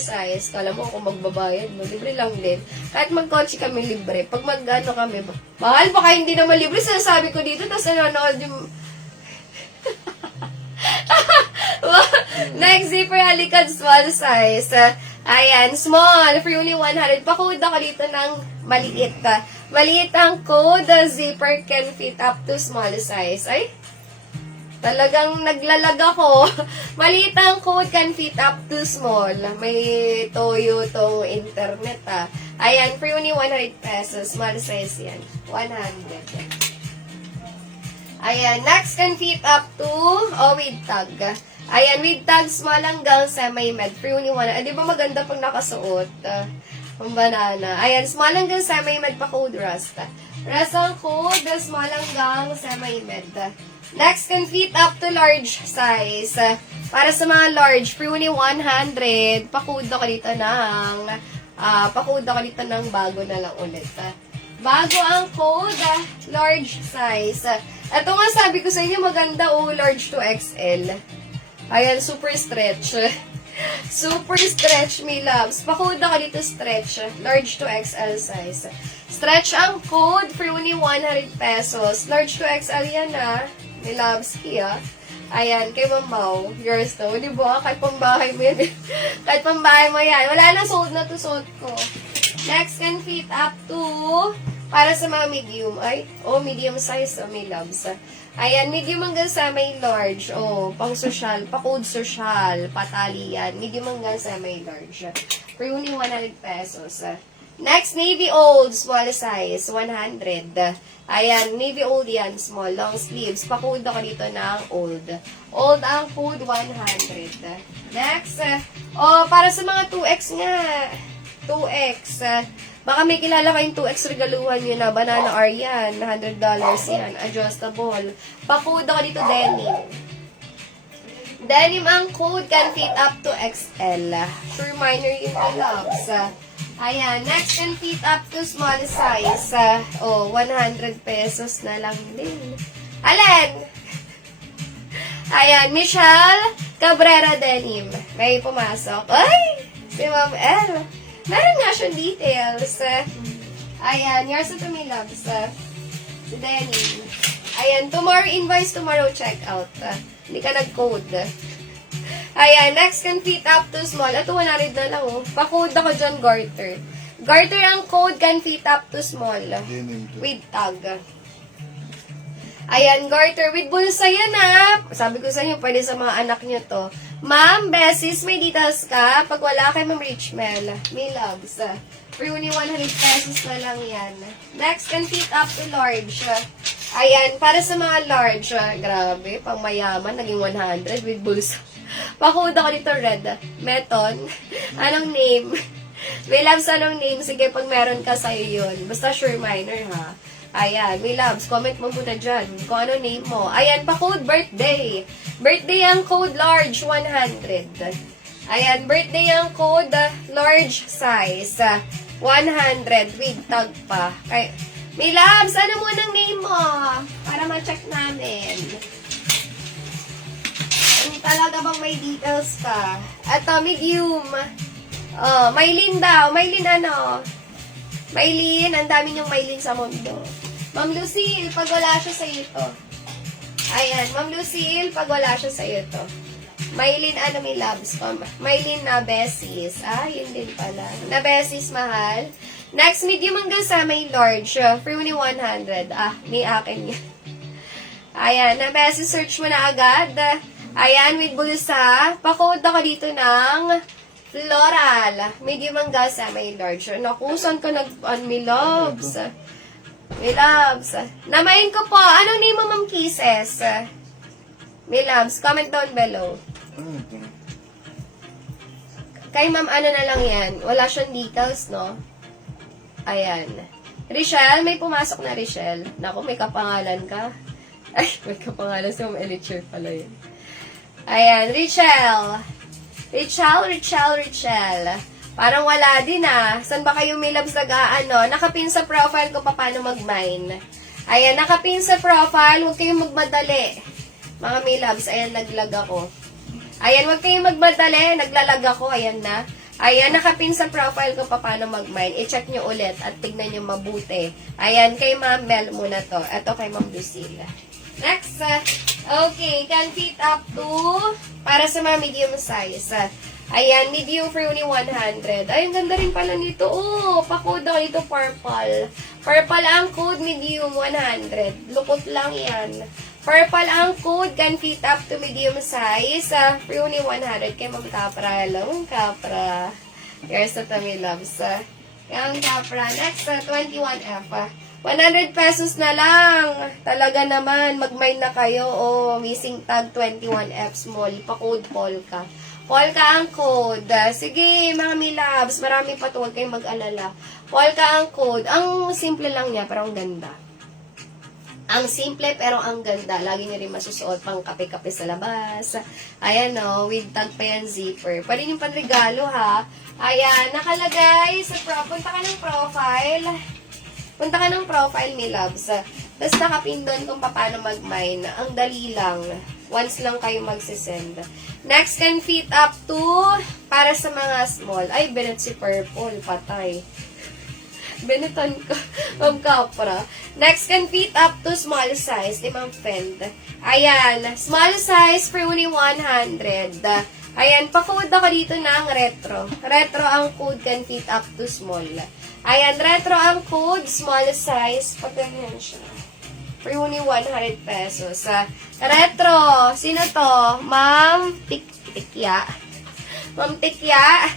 size. Kala mo kung magbabayad mo, libre lang din. Kahit magkotse kami libre. Pag mag-ano kami, mahal pa kayo hindi naman libre, sinasabi ko dito, tapos nanonood yung... Next zipper, Alicad small size. Ayan, small, for only 100. Pakuda ka dito ng maliit. Maliit ang code, the zipper can fit up to small size. Ay, talagang naglalag ako. Maliit ang code can fit up to small. May toyo tong internet Ayan, for only 100 pesos. Small size yan. 100. Ayan, next can fit up to, with tag. Ayan, with tag, small hanggang semi-med. For only 100. Di ba maganda pag nakasuot? Ang banana. Ayan, small hanggang semi-med pa code rust. Rest ang code, small hanggang semi-med. Next, can fit up to large size. Para sa mga large, for only 100, pakuda ka dito ng bago na lang ulit. Bago ang code, large size. Ito nga sabi ko sa inyo, maganda large to XL. Ayan, super stretch. Super stretch, me loves. Pakuda ka dito stretch, large to XL size. Stretch ang code for only 100 pesos. Large to XL yan may loves kaya. Ayan, kay Mamaw. Yours to. Di ba? Kahit pambahay mo yan. Kahit pambahay mo yan. Wala na, sold na to, sold ko. Next, can fit up to, para sa mga medium. Medium size, may loves. Ayan, medium hanggang sa may large. Pang social, pa-code social, patali yan. Medium hanggang sa may large. For only 100 pesos. Next, navy old, small size, 100. Ayan, navy old yan, small, long sleeves. Pakuda ka dito ng old. Old ang code, 100. Next, para sa mga 2X nga. 2X. Baka may kilala kayong 2X regaluhan yun na. Banana R yan. $100 yan. Adjustable. Pakuda ka dito, denim. Denim ang code can fit up to XL. Sure minor yung loves. Ayan, next can fit up to small size. 100 pesos na lang din. Alin? Ayan, Michelle Cabrera Denim. May pumasok. Ay! Si Ma'am L. Meron nga siyang details. Ayan, yours to me loves. Si Denim. Ayan, tomorrow invoice, tomorrow checkout. Hindi ka nag-code. Ayan, next can fit up to small. Ito, 100 na lang, Pa-code ako dyan, garter. Garter ang code can fit up to small. With tag. Ayan, garter with bulsa yan, Sabi ko sa inyo, pwede sa mga anak nyo to. Ma'am, beses, may details ka? Pag wala kay Ma'am Richmel, may loves. For only 100 pesos na lang yan. Next can fit up to large. Ayan, para sa mga large. Grabe, pang mayaman, naging 100 with bulsa. Pakuda ko dito, red. Meton. Anong name? May loves, anong name? Sige, pag meron ka sa'yo yun. Basta sure minor, Ayan, may loves. Comment mo muna dyan kung ano name mo. Ayan, pa-code birthday. Birthday ang code large, 100. Ayan, birthday ang code large size. 100 with tag pa. May loves, ano munang name mo? Para ma-check namin. Talaga bang may details ka? Ito, medium. Maylin daw. Maylin ano? Maylin, ang dami niyong Maylin sa mundo. Ma'am Lucille, pag wala siya sa iyo to. Ayan, Ma'am Lucille, pag wala siya sa iyo to. Maylin, ano may loves? Maylin na besis. Yun din pala. Na besis, mahal. Next, medium hanggang sa may large. For only 100. May akin yan. Ayan, na besis, search mo na agad. Ayan, with bulsa. Pakoda ka dito ng floral. Medium hanggang sa may large. Naku, saan ka may loves? May loves. Namayin ko po. Anong name mo, Ma'am Kisses? May loves. Comment down below. Kay Ma'am, ano na lang yan. Wala siyang details, no? Ayan. Richelle, may pumasok na Richelle. Naku, may kapangalan ka. Ay, may kapangalan si Ma'am Elicher pala yun. Ayan, Richelle. Richelle. Parang wala din Saan ba kayo may loves nakapin sa profile ko pa paano mag-mine. Ayan, nakapin sa profile. Huwag kayong magmadali. Mga may loves, ayan, naglag ako. Ayan, huwag kayong magmadali. Naglalag ako, ayan na. Ayan, nakapin sa profile ko pa paano mag-mine. I-check nyo ulit at tignan nyo mabuti. Ayan, kay Ma'am Mel muna to. Ito kay Ma'am Lucille. Next, okay, can fit up to, para sa mga medium size. Ayan, medium for only 100. Ay, ang ganda rin pala nito. Oh, pa-code ako dito, purple. Purple ang code, medium 100. Lukot lang yan. Purple ang code, can fit up to medium size. For only 100. Kay Ma'am Capra. Hello, Ma'am Capra. Here's the tummy loves. Ma'am Capra. Next, 21F. 100 pesos na lang. Talaga naman, mag-mine na kayo. Oh, missing tag 21F small. Pa-code Polka. Polka ang code. Sige, mga milabs. Marami pa to. Huwag kayong mag-alala. Polka ang code. Ang simple lang niya, pero ang ganda. Ang simple pero ang ganda. Lagi nyo rin masusuot pang kape-kape sa labas. Ayan o, with tag pa yan zipper. Pwede yung panregalo ha. Ayan, nakalagay sa punta ka ng profile. Punta ka ng profile, mi loves. Tapos nakapin doon kung paano mag-mine. Ang dali lang. Once lang kayo magsisend. Next, can fit up to, para sa mga small. Ay, binet si Purple. Patay. Benetan ko. Ma'am Capra. Next, can fit up to small size. Di Ma'am Fend. Ayan. Small size for only 100. Ayan. Pa-code ako dito ng retro. Retro ang code, can fit up to small. Ayan. Retro ang code. Small size. Pagkanyan siya. For only 100 pesos. Retro. Sino to? Ma'am Tikya. Ma'am Tikya.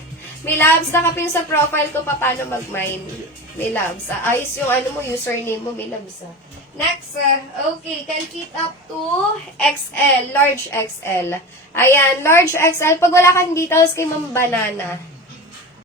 May loves, nakapin sa profile ko pa paano mag-mine. May loves. Ayos yung username mo, may loves. Next, okay, can fit up to XL, large XL. Ayan, large XL. Pag wala kang details kay Ma'am Banana,